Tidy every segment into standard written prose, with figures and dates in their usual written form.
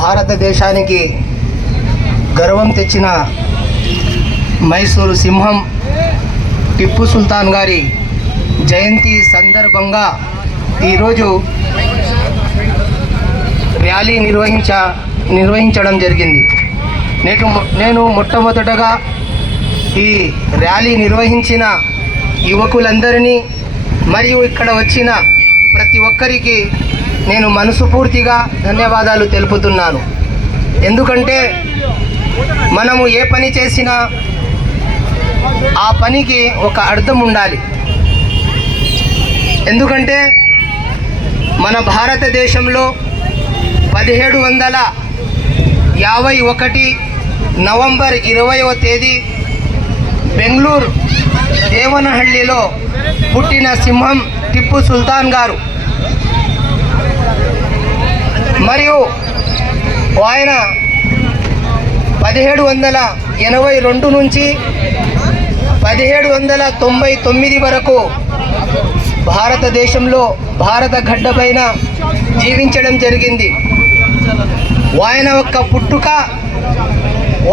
భారతదేశానికి గర్వం తెచ్చిన మైసూరు సింహం టిప్పు సుల్తాన్ గారి జయంతి సందర్భంగా ఈరోజు ర్యాలీ నిర్వహించడం జరిగింది. నేను మొట్టమొదటగా ఈ ర్యాలీ నిర్వహించిన యువకులందరినీ మరియు ఇక్కడ వచ్చిన ప్రతి ఒక్కరికి నేను మనస్ఫూర్తిగా ధన్యవాదాలు తెలుపుతున్నాను. ఎందుకంటే మనము ఏ పని చేసినా ఆ పనికి ఒక అర్థం ఉండాలి. ఎందుకంటే మన భారతదేశంలో 1751 నవంబర్ 20వ తేదీ బెంగళూరు దేవనహళ్ళిలో పుట్టిన సింహం టిప్పు సుల్తాన్ గారు. మరియు ఆయన 1782 నుంచి 1799 వరకు భారతదేశంలో భారత గడ్డ పైన జీవించడం జరిగింది. ఆయన యొక్క పుట్టుక,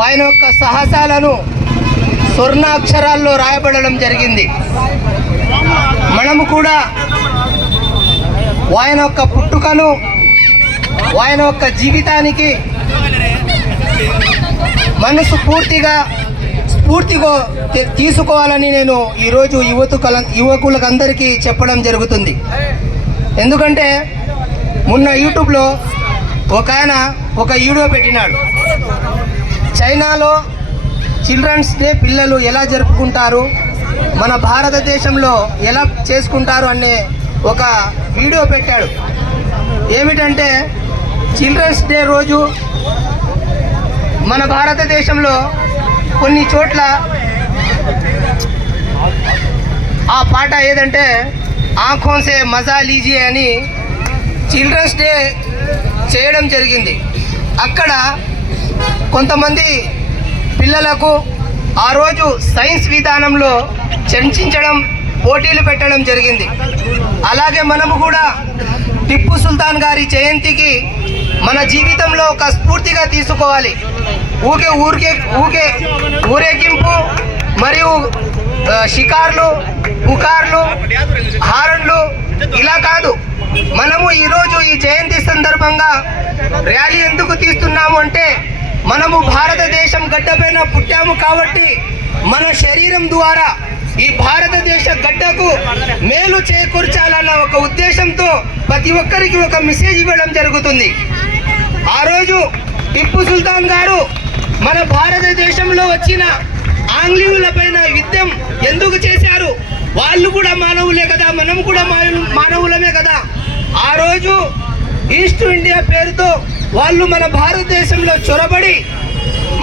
ఆయన యొక్క సాహసాలను స్వర్ణ అక్షరాల్లో రాయబడడం జరిగింది. మనము కూడా ఆయన యొక్క పుట్టుకను, ఆయన యొక్క జీవితానికి స్ఫూర్తిగా తీసుకోవాలని నేను ఈరోజు యువకులకందరికీ చెప్పడం జరుగుతుంది. ఎందుకంటే మొన్న యూట్యూబ్లో ఒక వీడియో పెట్టినాడు. చైనాలో చిల్డ్రన్స్ డే పిల్లలు ఎలా జరుపుకుంటారు, మన భారతదేశంలో ఎలా చేసుకుంటారు అనే ఒక వీడియో పెట్టాడు. ఏమిటంటే చిల్డ్రన్స్ డే రోజు మన భారతదేశంలో కొన్ని చోట్ల ఆ పాట ఏదంటే ఆంఖోన్ సే మజా లీజియే అని చిల్డ్రన్స్ డే చేయడం జరిగింది. అక్కడ కొంతమంది పిల్లలకు ఆ రోజు సైన్స్ విధానంలో చర్చించడం, పోటీలు పెట్టడం జరిగింది. అలాగే మనము కూడా టిప్పు సుల్తాన్ గారి జయంతికి మన జీవితంలో ఒక స్ఫూర్తిగా తీసుకోవాలి. ఊరేగింపు మరియు షికార్లు, పుకార్లు, హారన్లు ఇలా కాదు. మనము ఈరోజు ఈ జయంతి సందర్భంగా ర్యాలీ ఎందుకు తీస్తున్నాము అంటే మనము భారతదేశం గడ్డపైన పుట్టాము కాబట్టి మన శరీరం ద్వారా ఈ భారతదేశ గడ్డకు మేలు చేకూర్చాలన్న ఒక ఉద్దేశంతో ప్రతి ఒక్కరికి ఒక మెసేజ్ ఇవ్వడం జరుగుతుంది. ఆ రోజు టిప్పు సుల్తాన్ గారు మన భారతదేశంలో వచ్చిన ఆంగ్లేయులపైన యుద్ధం ఎందుకు చేశారు? వాళ్ళు కూడా మానవులే కదా, మనం కూడా మానవులమే కదా. ఆ రోజు ఈస్ట్ ఇండియా పేరుతో వాళ్ళు మన భారతదేశంలో చొరబడి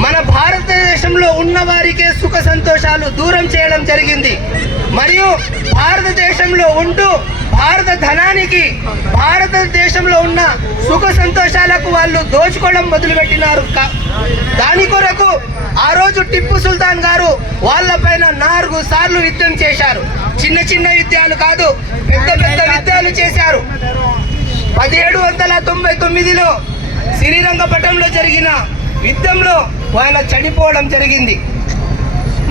మన భారతదేశంలో ఉన్న వారికే సుఖ సంతోషాలు దూరం చేయడం జరిగింది. మరియు భారతదేశంలో ఉంటూ భారత ధనానికి, భారతదేశంలో ఉన్న సుఖ సంతోషాలకు వాళ్ళు దోచుకోవడం మొదలుపెట్టినారు. దాని కొరకు ఆ రోజు టిప్పు సుల్తాన్ గారు వాళ్ళపైన 4 సార్లు యుద్ధం చేశారు. చిన్న చిన్న యుద్ధాలు కాదు, పెద్ద పెద్ద యుద్ధాలు చేశారు. 1799లో శ్రీరంగపట్నంలో జరిగిన యుద్ధంలో ఆయన చనిపోవడం జరిగింది.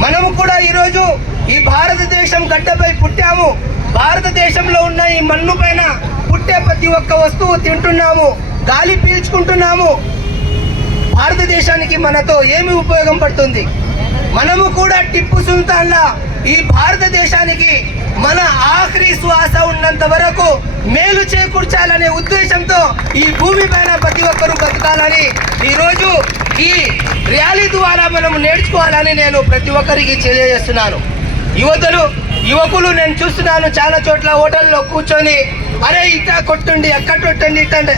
మనము కూడా ఈరోజు ఈ భారతదేశం గడ్డపై పుట్టాము. భారతదేశంలో ఉన్న ఈ మన్ను పైన పుట్టే ప్రతి ఒక్క వస్తువు తింటున్నాము, గాలి పీల్చుకుంటున్నాము. భారతదేశానికి మనతో ఏమి ఉపయోగం పడుతుంది? మనము కూడా టిప్పు సుల్తాన్లా ఈ భారతదేశానికి మన ఆఖరి శ్వాస ఉన్నంత వరకు మేలు చేకూర్చాలనే ఉద్దేశంతో ఈ భూమి పైన ప్రతి ఒక్కరూ బతకాలని ఈరోజు ఈ ర్యాలీ ద్వారా మనం నేర్చుకోవాలని నేను ప్రతి ఒక్కరికి తెలియజేస్తున్నాను. యువకులు నేను చూస్తున్నాను చాలా చోట్ల హోటల్లో కూర్చొని అరే ఇట్లా కొట్టండి, అక్కడ కొట్టండి, ఇట్లా అంటే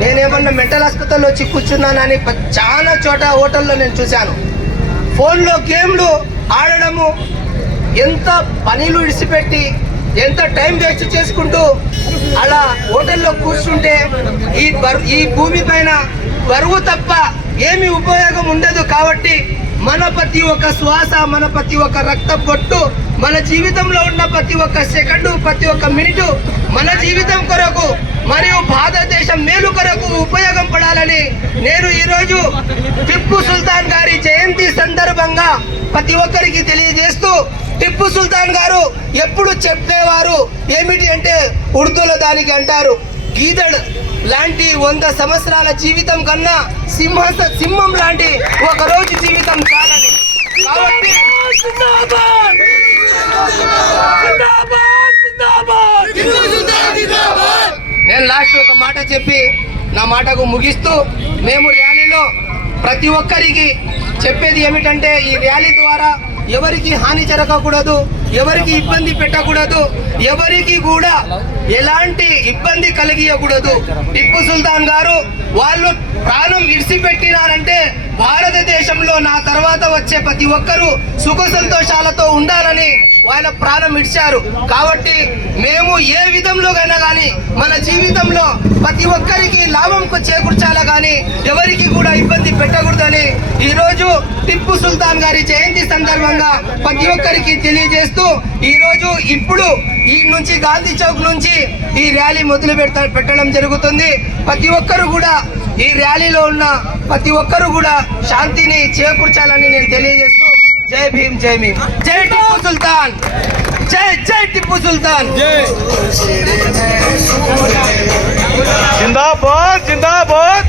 నేనేమన్నా మెంటల్ హాస్పిటల్లో వచ్చి కూర్చున్నానని చాలా చోట హోటల్లో నేను చూశాను. ఫోన్లో గేమ్లు ఆడడము, ఎంత పనులు విడిచిపెట్టి ఎంత టైం వేస్ట్ చేసుకుంటూ అలా హోటల్లో కూర్చుంటే ఈ భూమి పైన బరువు తప్ప ఏమి ఉపయోగం ఉండదు. కాబట్టి మన ప్రతి ఒక్క శ్వాస, మన ప్రతి ఒక్క రక్త బొట్టు, మన జీవితంలో ఉన్న ప్రతి ఒక్క సెకండు, ప్రతి ఒక్క మినిటు మన జీవితం కొరకు మరియు భారతదేశం మేలు కొరకు ఉపయోగం పడాలని నేను ఈరోజు టిప్పు సుల్తాన్ గారి జయంతి సందర్భంగా ప్రతి ఒక్కరికి తెలియజేస్తూ, టిప్పు సుల్తాన్ గారు ఎప్పుడు చెప్పేవారు ఏమిటి అంటే, ఉర్దూలో దానికి అంటారు, గీదడ్ లాంటి 100 సంవత్సరాల జీవితం కన్నా సింహం లాంటి ఒక రోజు జీవితం చాలని. కాబట్టి నేను లాస్ట్ ఒక మాట చెప్పి నా మాటకు ముగిస్తూ, మేము ర్యాలీలో ప్రతి ఒక్కరికి చెప్పేది ఏమిటంటే, ఈ ర్యాలీ ద్వారా ఎవరికి హాని జరగకూడదు, ఎవరికి ఇబ్బంది పెట్టకూడదు, ఎవరికి కూడా ఎలాంటి ఇబ్బంది కలిగియకూడదు. టిప్పు సుల్తాన్ గారు వాళ్ళు ప్రాణం ఇడిసిపెట్టినారంటే భారతదేశంలో నా తర్వాత వచ్చే ప్రతి ఒక్కరూ సుఖ సంతోషాలతో ఉండాలని వాళ్ళ ప్రాణం ఇచ్చారు. కాబట్టి మేము ఏ విధంలోనైనా కానీ మన జీవితంలో ప్రతి ఒక్కరికి లాభం చేకూర్చాలా కానీ ఎవరికి కూడా ఇబ్బంది పెట్టకూడదని ఈరోజు టిప్పు సుల్తాన్ గారి జయంతి సందర్భంగా ప్రతి ఒక్కరికి తెలియజేస్తూ, ఈరోజు ఇప్పుడు ఈ నుంచి గాంధీ చౌక్ నుంచి ఈ ర్యాలీ మొదలు పెట్టడం జరుగుతుంది. ప్రతి ఒక్కరు కూడా ఈ ర్యాలీలో ఉన్న ప్రతి ఒక్కరు కూడా శాంతిని చేకూర్చాలని నేను తెలియజేస్తూ, జై భీమ్, జై భీమ్, జై టిప్పు సుల్తాన్, జై జై టిప్పు సుల్తాన్, జిందాబాద్ జిందాబాద్.